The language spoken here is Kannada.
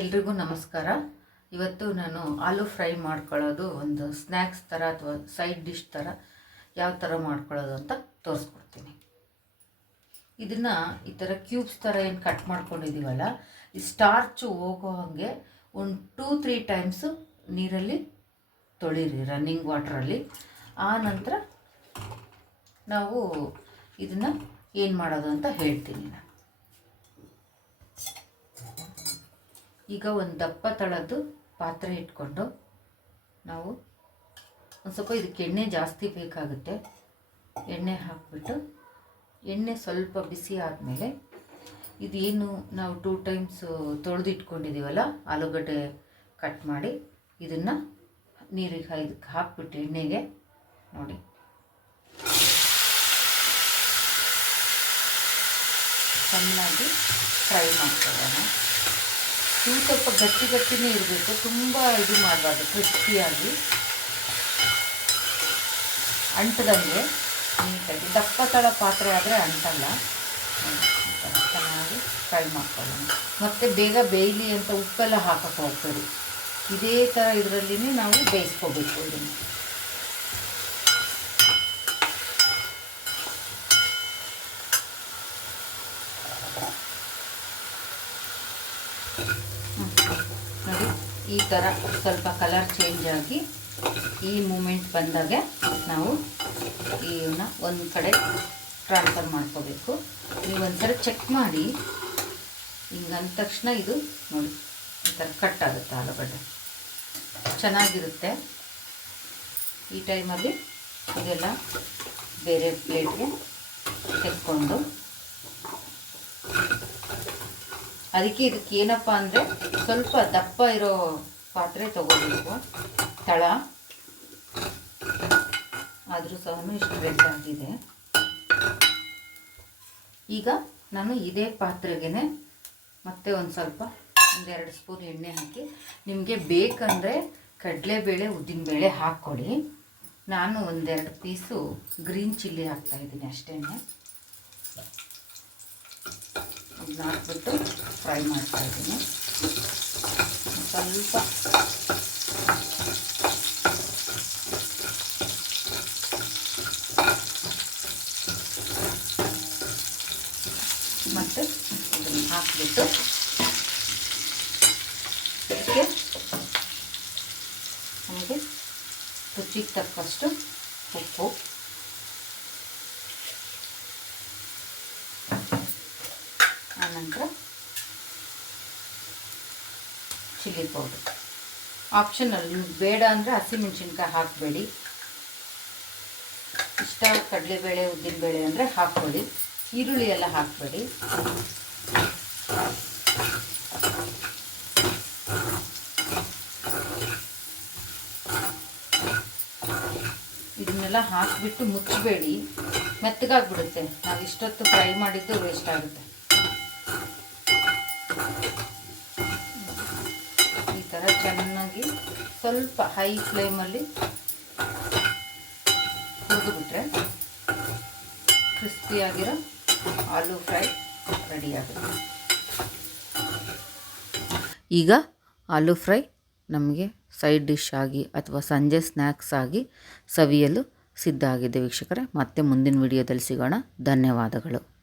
ಎಲ್ರಿಗೂ ನಮಸ್ಕಾರ. ಇವತ್ತು ನಾನು ಆಲೂ ಫ್ರೈ ಮಾಡ್ಕೊಳ್ಳೋದು ಒಂದು ಸ್ನ್ಯಾಕ್ಸ್ ಥರ ಅಥವಾ ಸೈಡ್ ಡಿಶ್ ಥರ ಯಾವ ಥರ ಮಾಡ್ಕೊಳ್ಳೋದು ಅಂತ ತೋರಿಸ್ಕೊಡ್ತೀನಿ. ಇದನ್ನು ಈ ಥರ ಕ್ಯೂಬ್ಸ್ ಥರ ಏನು ಕಟ್ ಮಾಡ್ಕೊಂಡಿದ್ದೀವಲ್ಲ, ಈ ಸ್ಟಾರ್ಚು ಹೋಗೋ ಹಾಗೆ ಒಂದು ಟೂ ತ್ರೀ ಟೈಮ್ಸು ನೀರಲ್ಲಿ ತೊಳಿರಿ ರನ್ನಿಂಗ್ ವಾಟ್ರಲ್ಲಿ ಆ ನಂತರ ನಾವು ಇದನ್ನು ಏನು ಮಾಡೋದು ಅಂತ ಹೇಳ್ತೀನಿ ನಾನು. ಈಗ ಒಂದು ದಪ್ಪ ತಳದ್ದು ಪಾತ್ರೆ ಇಟ್ಕೊಂಡು ನಾವು ಒಂದು ಸ್ವಲ್ಪ ಇದಕ್ಕೆ ಎಣ್ಣೆ ಜಾಸ್ತಿ ಬೇಕಾಗುತ್ತೆ. ಎಣ್ಣೆ ಹಾಕ್ಬಿಟ್ಟು ಎಣ್ಣೆ ಸ್ವಲ್ಪ ಬಿಸಿ ಆದಮೇಲೆ ಇದೇನು ನಾವು ಟೂ ಟೈಮ್ಸ್ ತೊಳೆದಿಟ್ಕೊಂಡಿದ್ದೀವಲ್ಲ ಆಲೂಗಡ್ಡೆ ಕಟ್ ಮಾಡಿ ಇದನ್ನು ನೀರಿಗೆ ಇದಕ್ಕೆ ಹಾಕ್ಬಿಟ್ಟು ಎಣ್ಣೆಗೆ ನೋಡಿ. ಚೆನ್ನಾಗಿ ಫ್ರೈ ಮಾಡ್ಕೊಳ್ಳೋಣ. ಇವು ಸ್ವಲ್ಪ ಗಟ್ಟಿ ಗಟ್ಟಿನೇ ಇರಬೇಕು. ತುಂಬ ಇದು ಮಾಡಬಾರ್ದು, ಕ್ರಿಸ್ಪಿಯಾಗಿ. ಅಂಟದಂಗೆ ನೀಟಾಗಿ. ದಪ್ಪ ತಳ ಪಾತ್ರೆ ಆದರೆ ಅಂಟಲ್ಲ. ಚೆನ್ನಾಗಿ ಫ್ರೈ ಮಾಡ್ಕೊಳ್ಳೋಣ. ಮತ್ತು ಬೇಗ ಬೇಯಲಿ ಅಂತ ಉಪ್ಪೆಲ್ಲ ಹಾಕಕ್ಕೆ ಹೋಗ್ತೀವಿ ಇದೇ ಥರ ಇದರಲ್ಲಿ ನಾವು ಬೇಯಿಸ್ಕೋಬೇಕು ಇದನ್ನು. ನೋಡಿ, ಈ ಥರ ಸ್ವಲ್ಪ ಕಲರ್ ಚೇಂಜ್ ಆಗಿ ಈ ಮೂಮೆಂಟ್ ಬಂದಾಗ ನಾವು ಇವನ್ನ ಒಂದು ಕಡೆ ಟ್ರಾನ್ಸ್ಫರ್ ಮಾಡ್ಕೋಬೇಕು. ನೀವು ಒಂದ್ಸರಿ ಚೆಕ್ ಮಾಡಿ ಹಿಂಗಂದ ತಕ್ಷಣ ಇದು ನೋಡಿ, ಈ ಕಟ್ ಆಗುತ್ತೆ ಆಲೂಗಡ್ಡೆ. ಚೆನ್ನಾಗಿರುತ್ತೆ. ಈ ಟೈಮಲ್ಲಿ ಇದೆಲ್ಲ ಬೇರೆ ಪ್ಲೇಟ್ಗೆ ತೆಕ್ಕೊಂಡು ಅದಕ್ಕೆ ಇದಕ್ಕೆ ಏನಪ್ಪ ಅಂದರೆ ಸ್ವಲ್ಪ ದಪ್ಪ ಇರೋ ಪಾತ್ರೆ ತೊಗೋಬೇಕು. ತಳ. ಆದರೂ ಸಹ ಇಷ್ಟು ಬೇಕಾಗಿದೆ. ಈಗ ನಾನು ಇದೇ ಪಾತ್ರೆಗೆ ಮತ್ತೆ ಒಂದು ಸ್ವಲ್ಪ ಒಂದೆರಡು ಸ್ಪೂನ್ ಎಣ್ಣೆ ಹಾಕಿ ನಿಮಗೆ ಬೇಕಂದರೆ ಕಡಲೆಬೇಳೆ, ಉದ್ದಿನಬೇಳೆ ಹಾಕ್ಕೊಳ್ಳಿ ನಾನು ಒಂದೆರಡು ಪೀಸು ಗ್ರೀನ್ ಚಿಲ್ಲಿ ಹಾಕ್ತಾಯಿದ್ದೀನಿ ಅಷ್ಟೇ ಅದನ್ನ ಹಾಕ್ಬಿಟ್ಟು ಫ್ರೈ ಮಾಡ್ತಾ ಇದ್ದೀನಿ. ಸ್ವಲ್ಪ ಮತ್ತು ಇದನ್ನು ಹಾಕ್ಬಿಟ್ಟು ಇದಕ್ಕೆ ನಮಗೆ ರುಚಿಗೆ ತಕ್ಕಷ್ಟು ಉಪ್ಪು. ಆನಂತರ ಚಿಲ್ಲಿ ಪೌಡರ್ ಆಪ್ಷನಲ್ ಬೇಡ ಅಂದರೆ ಹಸಿಮೆಣ್ಸಿನ್ಕಾಯಿ ಹಾಕಬೇಡಿ. ಇಷ್ಟ ಕಡಲೆಬೇಳೆ, ಉದ್ದಿನಬೇಳೆ ಅಂದರೆ ಹಾಕ್ಕೊಳ್ಳಿ ಈರುಳ್ಳಿ ಎಲ್ಲ ಹಾಕಬೇಡಿ. ಇದನ್ನೆಲ್ಲ ಹಾಕಿಬಿಟ್ಟು ಮುಚ್ಚಬೇಡಿ ಮೆತ್ತಗಾಗ್ಬಿಡುತ್ತೆ. ನಾವು ಇಷ್ಟೊತ್ತು ಫ್ರೈ ಮಾಡಿದ್ದು ವೇಸ್ಟ್ ಆಗುತ್ತೆ. ಈ ಥರ ಚೆನ್ನಾಗಿ ಸ್ವಲ್ಪ ಹೈ ಫ್ಲೇಮಲ್ಲಿ ಹುರಿದುಬಿಟ್ರೆ ಕ್ರಿಸ್ಪಿಯಾಗಿರೋ ಆಲೂ ಫ್ರೈ ರೆಡಿಯಾಗುತ್ತೆ ಈಗ ಆಲೂ ಫ್ರೈ ನಮಗೆ ಸೈಡ್ ಡಿಶ್ ಆಗಿ ಅಥವಾ ಸಂಜೆ ಸ್ನ್ಯಾಕ್ಸ್ ಆಗಿ ಸವಿಯಲು ಸಿದ್ಧ ಆಗಿದೆ ವೀಕ್ಷಕರೇ. ಮತ್ತೆ ಮುಂದಿನ ವಿಡಿಯೋದಲ್ಲಿ ಸಿಗೋಣ. ಧನ್ಯವಾದಗಳು.